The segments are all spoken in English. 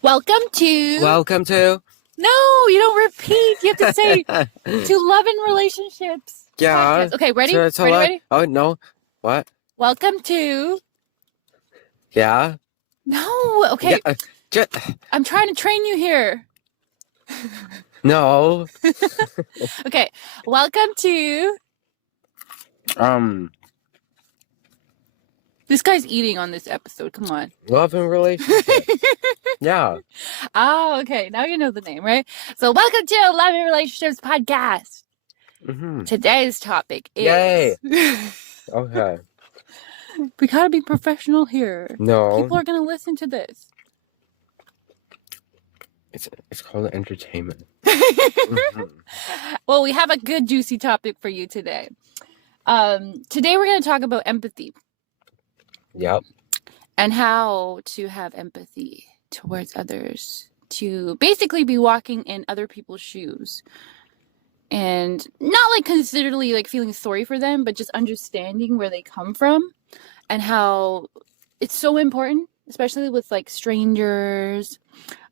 Welcome to. Welcome to. No, you don't repeat. You have to say to Love and Relationships Yeah. podcast. Okay, ready? To Ready, love. ready? Oh, no. What? Welcome to. Yeah. No, Yeah. okay. I'm trying to train you here. No. Okay, welcome to. Um, This guy's eating on this episode. Come on. Love and relationships. Yeah. Oh, okay. Now you know the name, right? So, welcome to Love and Relationships podcast. Mm-hmm. Today's topic Yay. is. Okay. We gotta be professional here. No. People are gonna listen to this. It's called entertainment. Mm-hmm. Well, we have a good juicy topic for you today. Today we're going to talk about empathy. Yep. And how to have empathy towards others, to basically be walking in other people's shoes and not like considerably like feeling sorry for them, but just understanding where they come from and how it's so important, especially with like strangers,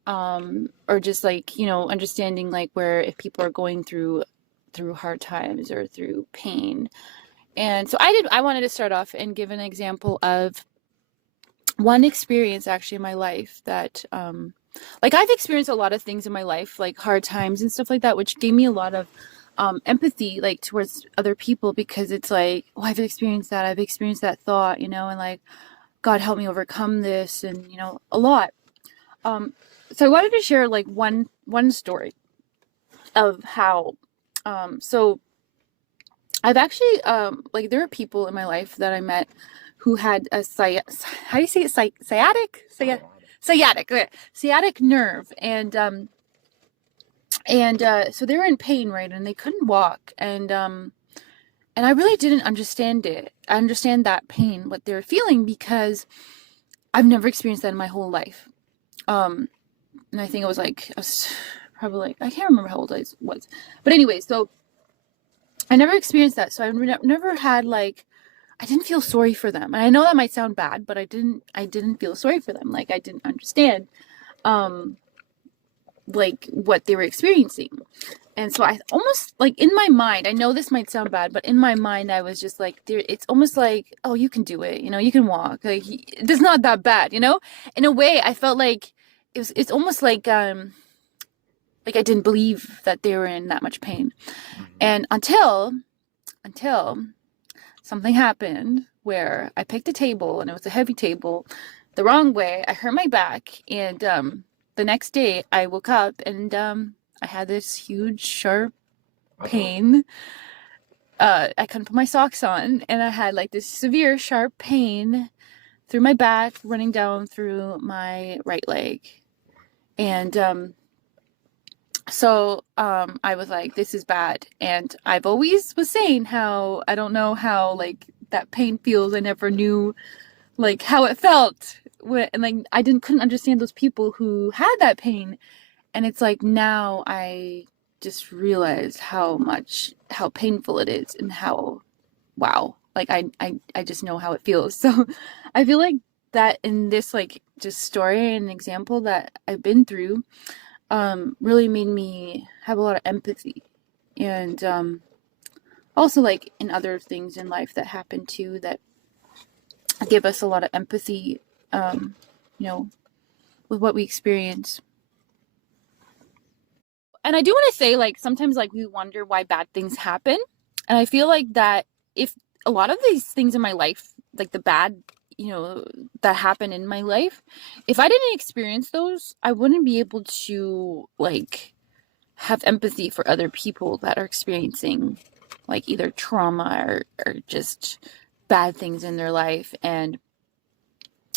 or just like, understanding like where if people are going through hard times or through pain. And so I wanted to start off and give an example of one experience actually in my life that like I've experienced a lot of things in my life, like hard times and stuff like that, which gave me a lot of empathy like towards other people, because it's like, oh, I've experienced that thought, and like, God help me overcome this, and a lot. So I wanted to share like one story of how so I've actually like there are people in my life that I met who had a how do you say it, sciatic nerve, and so they were in pain, right, and they couldn't walk, and I really didn't understand it. I understand that pain, what they're feeling, because I've never experienced that in my whole life. And I think it was like I was probably like, I can't remember how old I was, but anyway, so I never experienced that. So I never had like, I didn't feel sorry for them. And I know that might sound bad, but I didn't feel sorry for them. Like I didn't understand like what they were experiencing. And so I almost like in my mind, I know this might sound bad, but in my mind I was just like, it's almost like, oh, you can do it, you can walk. Like it's not that bad, In a way I felt like it's almost like I didn't believe that they were in that much pain. And until something happened where I picked a table, and it was a heavy table, the wrong way. I hurt my back, and the next day I woke up and I had this huge sharp pain. I couldn't put my socks on, and I had like this severe sharp pain through my back, running down through my right leg. And so I was like, this is bad. And I've always was saying how I don't know how like that pain feels. I never knew like how it felt. And like I couldn't understand those people who had that pain. And it's like now I just realized how painful it is, and how wow. Like I just know how it feels. So I feel like that in this like just story and example that I've been through really made me have a lot of empathy. And also like in other things in life that happen too that give us a lot of empathy, with what we experience. And I do want to say, like, sometimes like we wonder why bad things happen, and I feel like that if a lot of these things in my life, like the bad, that happen in my life, if I didn't experience those, I wouldn't be able to like have empathy for other people that are experiencing like either trauma or just bad things in their life. And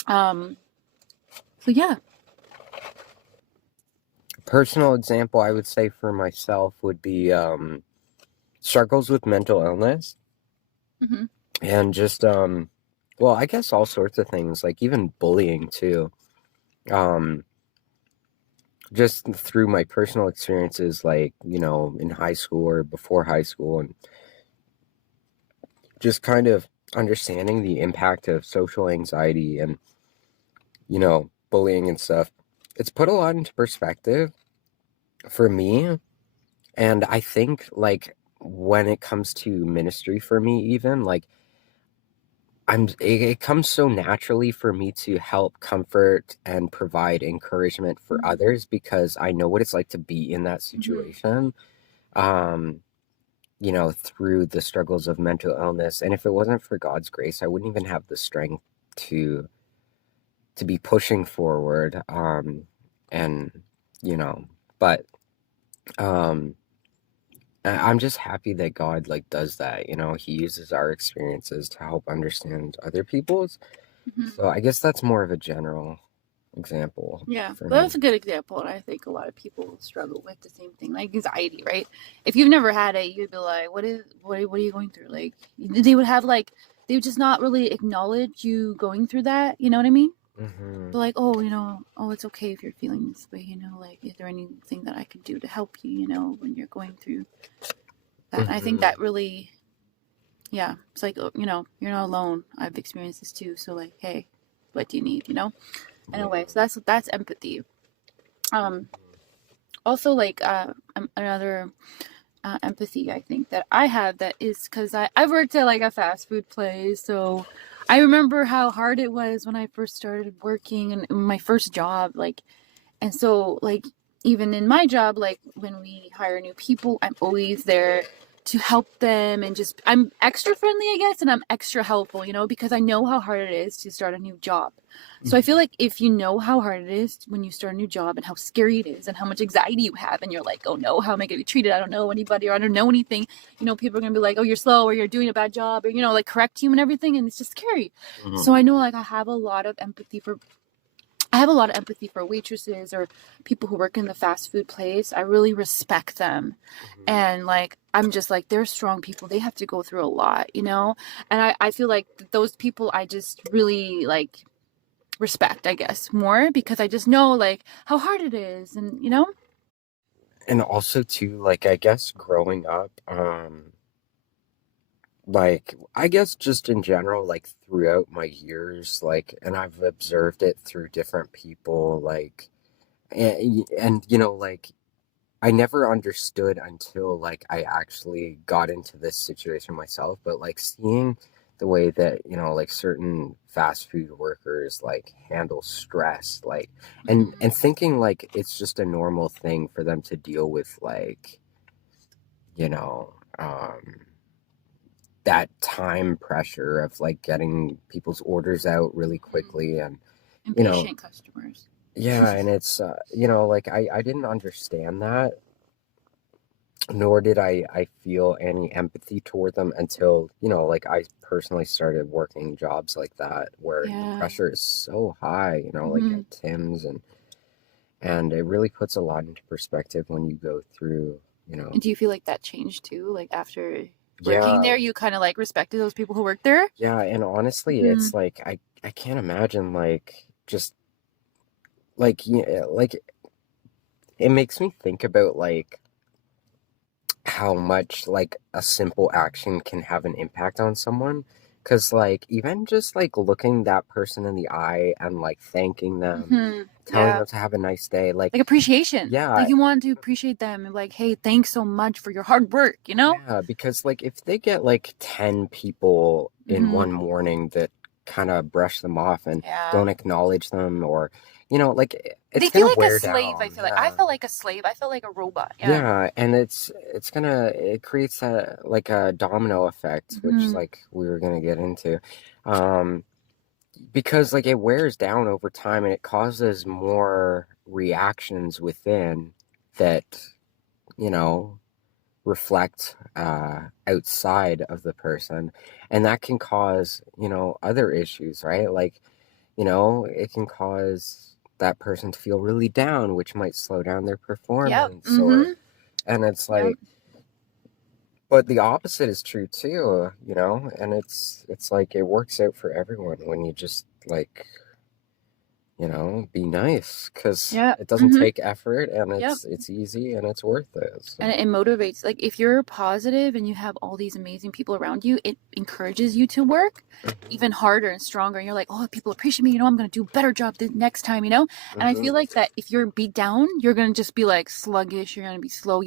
so yeah. Personal example I would say for myself would be struggles with mental illness. Mm-hmm. And just well, I guess all sorts of things, like even bullying too. Just through my personal experiences, like, in high school or before high school, and just kind of understanding the impact of social anxiety and, bullying and stuff. it's put a lot into perspective for me. And I think, like, when it comes to ministry for me, even, like, it comes so naturally for me to help comfort and provide encouragement for Mm-hmm. others because I know what it's like to be in that Mm-hmm. situation. Um, through the struggles of mental illness. And if it wasn't for God's grace, I wouldn't even have the strength to be pushing forward. And you know, but um I'm just happy that God like does that. He uses our experiences to help understand other people's. Mm-hmm. So I guess that's more of a general example Yeah, for well, me. that's a good example, and I think a lot of people struggle with the same thing, like anxiety, right? If you've never had it, you'd be like, what are you going through?" Like they would have like they would just not really acknowledge you going through that. You know what I mean? Hmm. But like, oh, oh, it's okay if you're feeling this way. Like, is there anything that I can do to help you? When you're going through that, and I think Hmm. that really, yeah, it's like, oh, you're not alone. I've experienced this too. So like, hey, what do you need? In a Yeah. way. So that's empathy. Um, Also, like another empathy I think that I have that is because I've worked at like a fast food place, so I remember how hard it was when I first started working and my first job, like, and so like even in my job, like when we hire new people, I'm always there to help them, and just I'm extra friendly, I guess, and I'm extra helpful, because I know how hard it is to start a new job. So I feel Hmm. like if you know how hard it is when you start a new job and how scary it is and how much anxiety you have, and you're like, oh no, how am I going to be treated? I don't know anybody, or I don't know anything. People are going to be like, oh, you're slow, or you're doing a bad job, or like correct you and everything, and it's just scary. Hmm. So I know, like, I have a lot of empathy for waitresses or people who work in the fast food place. I really respect them. Hmm. And like, I'm just like, they're strong people. They have to go through a lot. And I feel like those people I just really like respect, I guess, more because I just know like how hard it is. And. And also too, like I guess growing up, like I guess just in general, like throughout my years, like, and I've observed it through different people, like, and like I never understood until like I actually got into this situation myself, but like seeing the way that, like certain fast food workers like handle stress, like, and Mm-hmm. thinking like it's just a normal thing for them to deal with, like, you know, that time pressure of like getting people's orders out really quickly. And you know Impatient customers. yeah, and it's like I didn't understand that, nor did I feel any empathy toward them until, like I personally started working jobs like that where the Yeah. pressure is so high, like Mm-hmm. at Tim's, and it really puts a lot into perspective when you go through, And do you feel like that changed too? Like after working yeah, there, you kind of like respected those people who work there? yeah, and honestly, Mm-hmm. it's like I can't imagine like just like yeah, like it makes me think about like how much like a simple action can have an impact on someone, because like even just like looking that person in the eye and like thanking them, Mm-hmm. telling Yeah. them to have a nice day, like, Like appreciation. yeah, Like you want to appreciate them and like, hey, thanks so much for your hard work? yeah, because like if they get like 10 people in Mm-hmm. one morning that kind of brush them off and Yeah. don't acknowledge them, or like They it's feel gonna like a wear slave, I down. feel like. I Yeah. felt like a slave. I felt like a robot. Yeah. Yeah, and it creates a like a domino effect, which Mm-hmm. like we were gonna get into, um, because like it wears down over time and it causes more reactions within that, you know, reflect outside of the person, and that can cause, other issues, right? Like, it can cause that person to feel really down, which might slow down their Yep. performance, or Mm-hmm. and it's Yep. like, but the opposite is true too, and it's like it works out for everyone when you just like be nice because Yeah. it doesn't Mm-hmm. take effort and Yep. it's easy and it's worth it. And So. it motivates. Like if you're positive and you have all these amazing people around you, it encourages you to work even harder and stronger. And you're like, oh, people appreciate me. I'm going to do a better job the next time. And I feel Hmm. like that if you're beat down, you're going to just be like sluggish. You're going to be slow.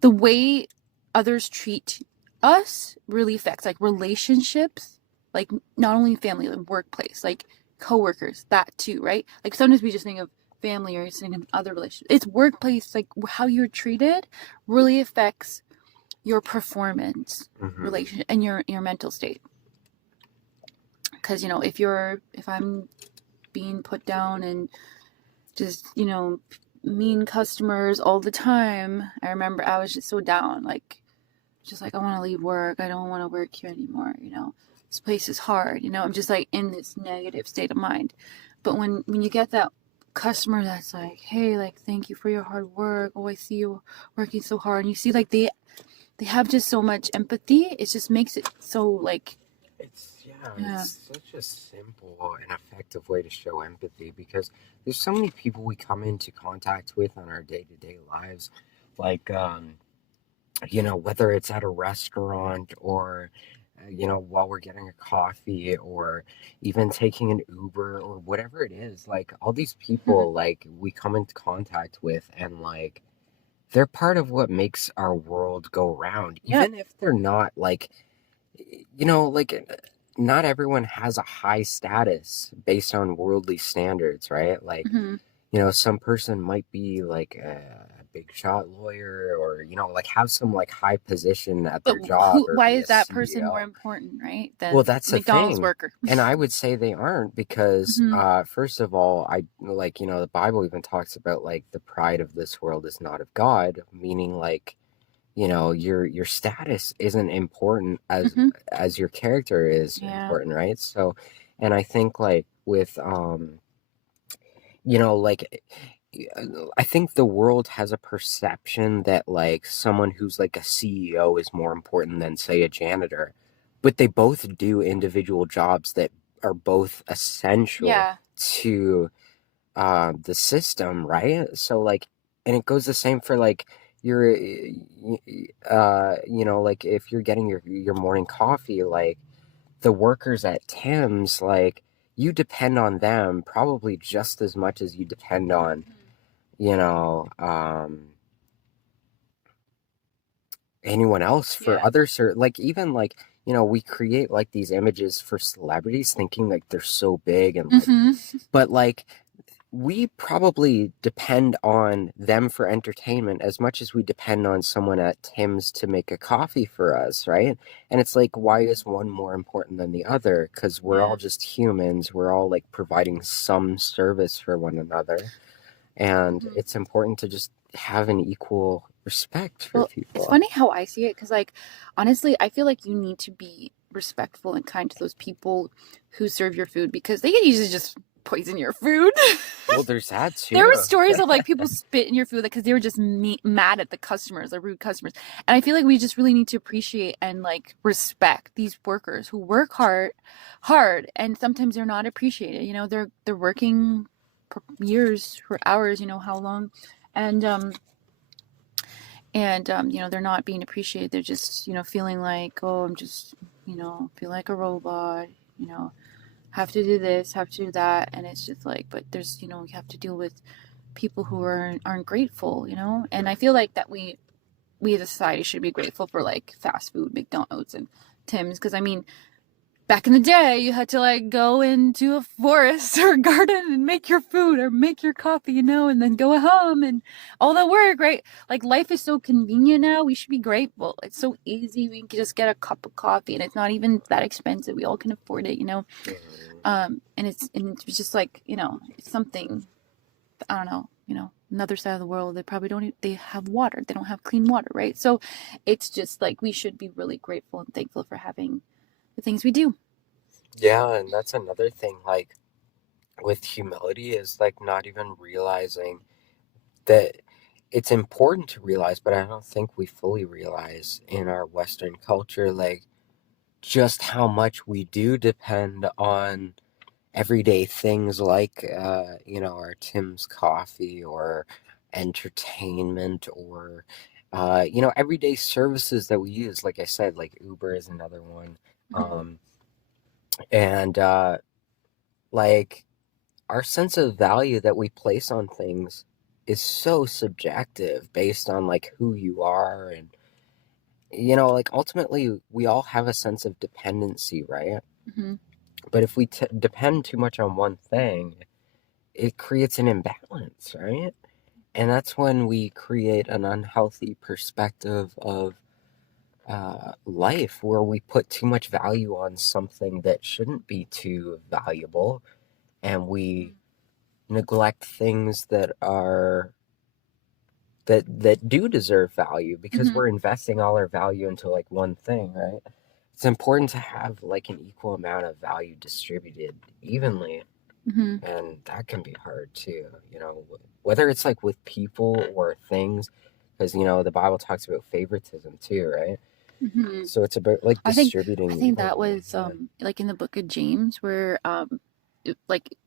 The way others treat us really affects like relationships, like not only family, like workplace, like coworkers, that too, right? Like sometimes we just think of family or think of other relationships. It's workplace, like how you're treated really affects your performance, Hmm. relation, and your mental state. Because if I'm being put down and just mean customers all the time, I remember I was just so down, like just like I want to leave work. I don't want to work here anymore. This place is hard. I'm just like in this negative state of mind. But when you get that customer that's like, hey, like thank you for your hard work. Oh, I see you working so hard. And you see like they have just so much empathy. It just makes it so like yeah. It's such a simple and effective way to show empathy because there's so many people we come into contact with on our day-to-day lives, like whether it's at a restaurant or while we're getting a coffee or even taking an Uber or whatever it is, like all these Hmm. people like we come into contact with and like they're part of what makes our world go round, Yep. even if they're not like like not everyone has a high status based on worldly standards, right? Like, Hmm. some person might be like a big shot lawyer or, like have some like high position at But their job or why be is a that person more CEO. important, right, Well, than that's the the McDonald's thing. worker? And I would say they aren't because, Hmm. first of all, I like, the Bible even talks about like the pride of this world is not of God, meaning like, your status isn't important Hmm. as your character is Yeah. important, right? So, and I think like with like I think the world has a perception that like someone who's like a CEO is more important than say a janitor, but they both do individual jobs that are both essential Yeah. to the system, right? So like, and it goes the same for like your like if you're getting your morning coffee, like the workers at Tim's, like you depend on them probably just as much as you depend on you know anyone else for Yeah. other like even like we create like these images for celebrities thinking like they're so big and like Hmm. but like we probably depend on them for entertainment as much as we depend on someone at Tim's to make a coffee for us, right? And it's like, why is one more important than the other? Because we're all Yeah. just humans. We're all like providing some service for one another. And Hmm. it's important to just have an equal respect for Well, it's people. funny how I see it because, like, honestly, I feel like you need to be respectful and kind to those people who serve your food because they can usually just poison your food. Well, there's that There were too. stories of like people spit in your food because they were just mad at the customers, the rude customers. And I feel like we just really need to appreciate and like respect these workers who work hard, and sometimes they're not appreciated. They're working for years, for hours. How long, and they're not being appreciated. They're just feeling like, oh, I'm just feel like a robot. You know, have to do this, have to do that, and it's just like, but there's you have to deal with people who aren't grateful. And I feel like that we as a society should be grateful for like fast food, McDonald's and Tim's, because I mean, back in the day, you had to like go into a forest or a garden and make your food or make your coffee, and then go home and all that work, right? Like life is so convenient now. We should be grateful. It's so easy. We can just get a cup of coffee and it's not even that expensive. We all can afford it. Mhm. And it's just like, it's something, I don't know, another side of the world, they probably don't, they have water. They don't have clean water, right? So it's just like we should be really grateful and thankful for having the things we do. Yeah, and that's another thing, like with humility, is like not even realizing that it's important to realize, but I don't think we fully realize in our Western culture, like just how much we do depend on, everyday things like, our Tim's coffee or entertainment or, everyday services that we use. Like I said, like Uber is another one. Mm-hmm. Um, and like our sense of value that we place on things is so subjective based on like who you are and like ultimately we all have a sense of dependency, right? Mm-hmm. But if we depend too much on one thing, it creates an imbalance, right? And that's when we create an unhealthy perspective of life where we put too much value on something that shouldn't be too valuable, and we neglect things that do deserve value because Mm-hmm. we're investing all our value into like one thing, right? It's important to have like an equal amount of value distributed evenly, Mm-hmm. and that can be hard too, whether it's like with people or things, because the Bible talks about favoritism too, right? Mm-hmm. So it's about like I think I distributing think that evenly. was Yeah. like in the book of James where it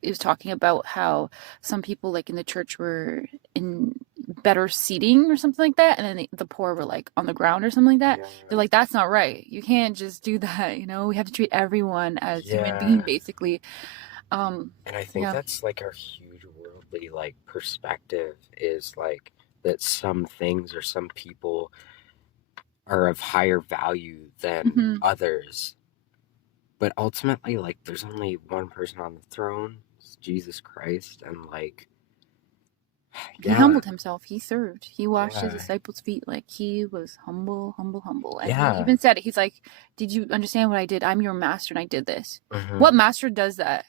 was talking about how some people like in the church were in better seating or something like that, and then the poor were like on the ground or something like that. Yeah. They're like, that's not right. You can't just do that, we have to treat everyone as human being Yeah. basically. And I think Yeah. that's like our huge worldly like perspective is like that some things or some people are of higher value than Hmm. others. But ultimately, like, there's only one person on the throne, it's Jesus Christ, and like, He yeah, humbled himself. He served. He washed his yeah, disciples' feet. Like he was humble, humble, humble. And he yeah, even said it. He's like, did you understand what I did? I'm your master and I did this. hmm, What master does that?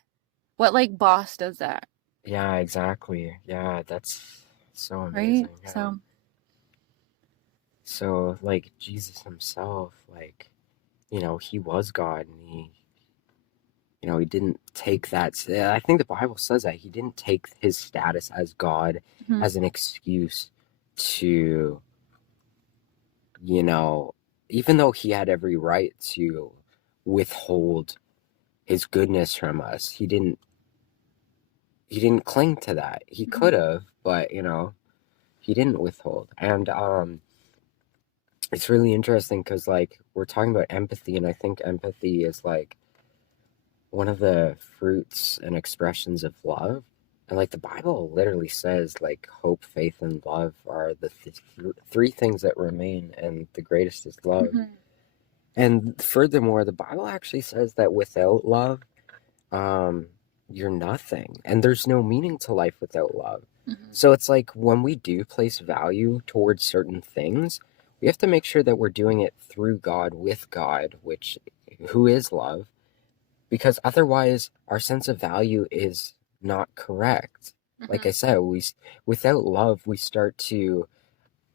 What like boss does that? yeah, exactly, yeah, that's so Right? amazing, yeah. So, So, like, Jesus himself, like, he was God, and he didn't take that. I think the Bible says that he didn't take his status as God mhm, as an excuse to, you know, even though he had every right to withhold his goodness from us, he didn't cling to that. He mhm, could have, but he didn't withhold. And it's really interesting because like we're talking about empathy, and I think empathy is like one of the fruits and expressions of love. And like the Bible literally says, like hope, faith, and love are the three things that remain, and the greatest is love. mhm, And furthermore, the Bible actually says that without love, um, you're nothing, and there's no meaning to life without love. mhm, So it's like when we do place value towards certain things, we have to make sure that we're doing it through God, with God, who is love, because otherwise our sense of value is not correct. Like I mhm, said, without love, we start to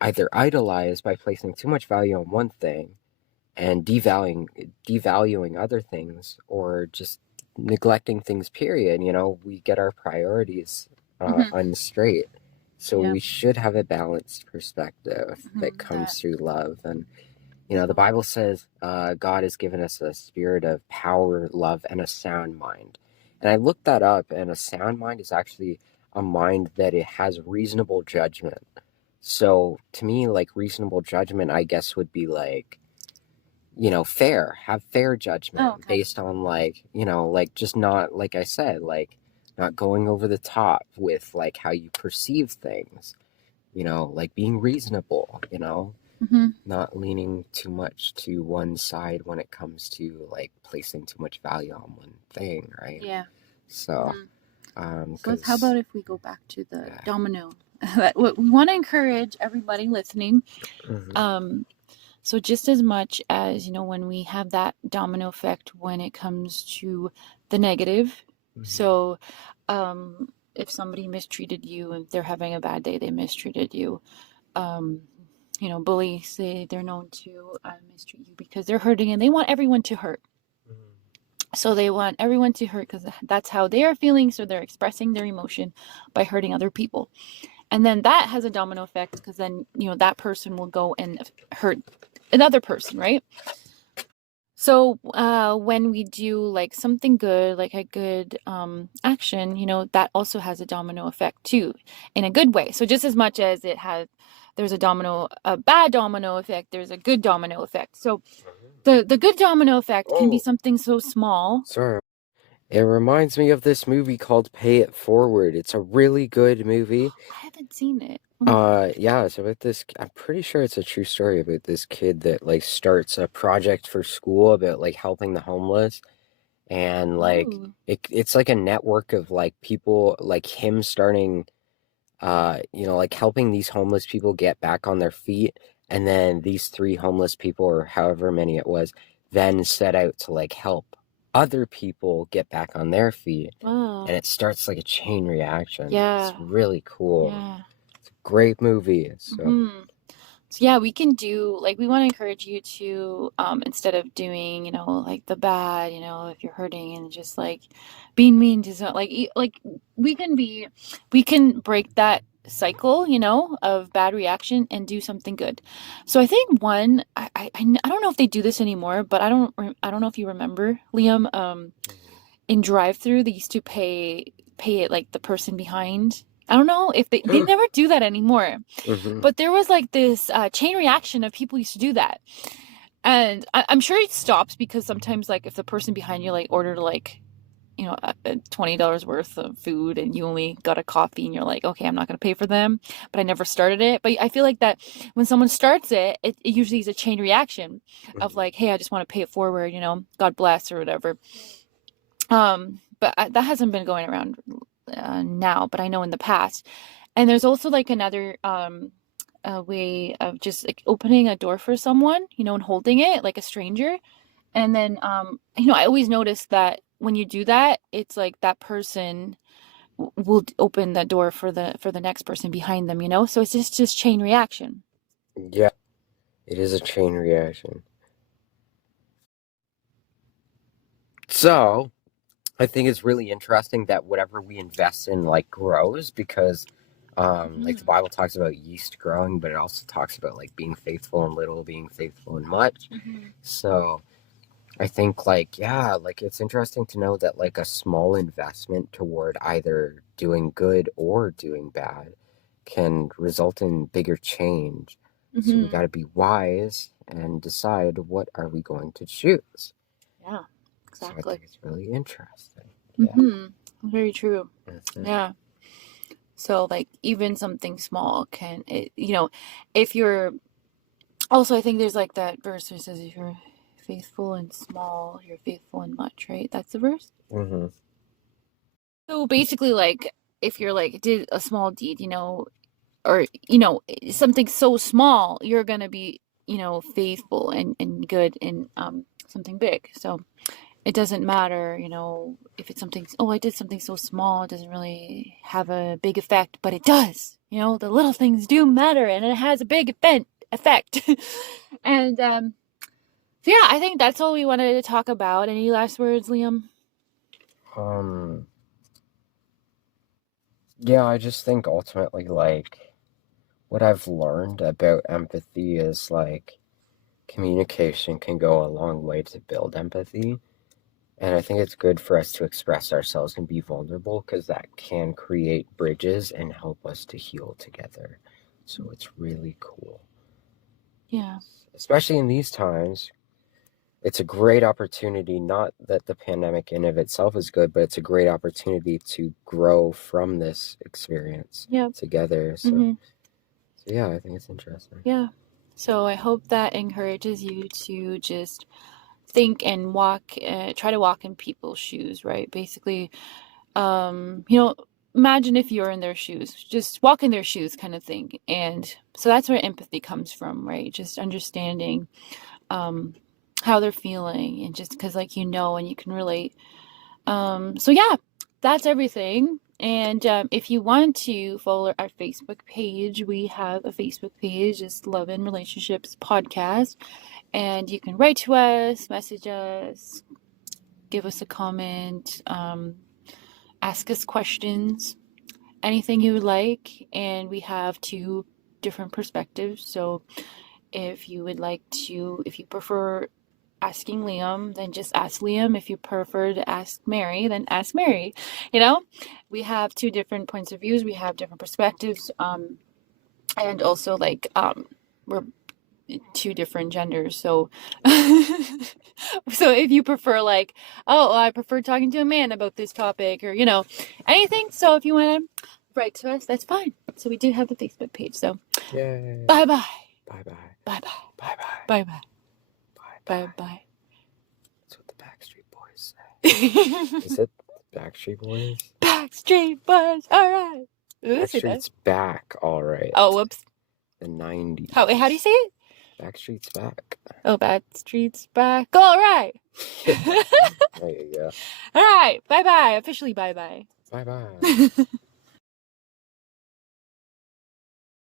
either idolize by placing too much value on one thing and devaluing other things, or just neglecting things, period. We get our priorities mhm. unstraight. So Yeah. we should have a balanced perspective that That. comes through love. And the Bible says God has given us a spirit of power, love, and a sound mind. And I looked that up, and a sound mind is actually a mind that it has reasonable judgment. So to me, like reasonable judgment, I guess would be like, have fair Oh, judgment okay. based on like, like just not, like I said, like not going over the top with like how you perceive things, like being reasonable, Mhm. not leaning too much to one side when it comes to like placing too much value on one thing, right? Yeah. So, Mhm. So how because, about if we go back to the yeah. domino? What we want to encourage everybody listening. Hmm. Um, so just as much as, when we have that domino effect when it comes to the negative. Hmm. So, if somebody mistreated you and they're having a bad day, they mistreated you. Um, bullies, they're known to mistreat you because they're hurting and they want everyone to hurt. So they want everyone to hurt because that's how they are feeling. So they're expressing their emotion by hurting other people. And then that has a domino effect because then, that person will go and hurt another person, right? So, when we do like something good, like a good action, that also has a domino effect too, in a good way. So just as much as there's a bad domino effect, there's a good domino effect. So the good domino effect can be Oh, something so small. sorry. It reminds me of this movie called Pay It Forward. It's a really good movie. I haven't seen it. Oh my God. Yeah, it's about this. I'm pretty sure it's a true story about this kid that like starts a project for school about like helping the homeless, and like Oh, it's like a network of like people like him starting, like helping these homeless people get back on their feet, and then these three homeless people or however many it was then set out to like help other people get back on their feet, and wow. it starts like a chain reaction. It's Yeah. really cool. Yeah. It's a great movie. So. Hmm. So yeah, we can do like we want to encourage you to instead of doing, like the bad, if you're hurting and just like being mean to like we can be we can break that cycle, of bad reaction and do something good. So I think one I don't know if they do this anymore, but I don't know if you remember, Liam, in drive-through they used to pay it like the person behind. I don't know if they never do that anymore. Hmm. But there was like this chain reaction of people used to do that. And I'm sure it stops because sometimes, like, if the person behind you, like, ordered, like, $20 worth of food and you only got a coffee and you're like, okay, I'm not going to pay for them, but I never started it. But I feel like that when someone starts it usually is a chain reaction of like, hey, I just want to pay it forward, God bless or whatever. But that hasn't been going around now, but I know in the past. And there's also like another a way of just like opening a door for someone, and holding it like a stranger. And then I always notice that when you do that, it's like that person will open the door for the next person behind them, So it's just chain reaction. Yeah, it is a chain reaction. So, I think it's really interesting that whatever we invest in like grows because like the Hmm. Bible talks about yeast growing, but it also talks about like being faithful in little, being faithful in much. Hmm. So, I think like yeah, like it's interesting to know that like a small investment toward either doing good or doing bad can result in bigger change. So we Hmm. got to be wise and decide what are we going to choose. Yeah, So I exactly. think it's really interesting. Yeah. Hmm. Very true. Mhm. Yeah. So like even something small if you're also, I think there's like that verse that says if you're faithful in small, you're faithful in much, right? That's the verse. Mhm. So basically, like if you're like did a small deed, or something so small, you're gonna be, faithful and good in something big. So it doesn't matter, if it's something, oh, I did something so small, it doesn't really have a big effect, but it does. The little things do matter and it has a big effect. And so yeah, I think that's all we wanted to talk about. Any last words, Liam? Um, yeah, I just think ultimately, like, what I've learned about empathy is like communication can go a long way to build empathy. And I think it's good for us to express ourselves and be vulnerable because that can create bridges and help us to heal together. So it's really cool. Yeah. Especially in these times, it's a great opportunity, not that the pandemic in of itself is good, but it's a great opportunity to grow from this experience Yep. together. So, Mm-hmm. so yeah, I think it's interesting. Yeah. So I hope that encourages you to just think and walk, try to walk in people's shoes, right? Basically, imagine if you're in their shoes, just walk in their shoes kind of thing. And so that's where empathy comes from, right? Just understanding um, how they're feeling and just because, like, and you can relate. So yeah, that's everything. And if you want to follow our Facebook page, we have a Facebook page, it's Love and Relationships Podcast. And you can write to us, message us, give us a comment, ask us questions, anything you would like. And we have two different perspectives. So if you would like to, if you prefer asking Liam, then just ask Liam. If you prefer to ask Mary, then ask Mary. You know, we have two different points of views. We have different perspectives. And also like we're two different genders. So so if you prefer like, oh, I prefer talking to a man about this topic or, you know, anything. So if you want to write to us, that's fine. So we do have the Facebook page. So Yay. bye-bye. Bye-bye. Bye-bye. Bye-bye. Bye-bye. Bye-bye. Bye-bye. That's what the Backstreet Boys say. Is it Backstreet Boys? Backstreet Boys. All right. Backstreet's back, all right. Oh, whoops. The 90s. How do you say it? Backstreet's back. Oh, Backstreet's back. All right. There you go. All right. Bye-bye. Officially bye-bye. Bye-bye.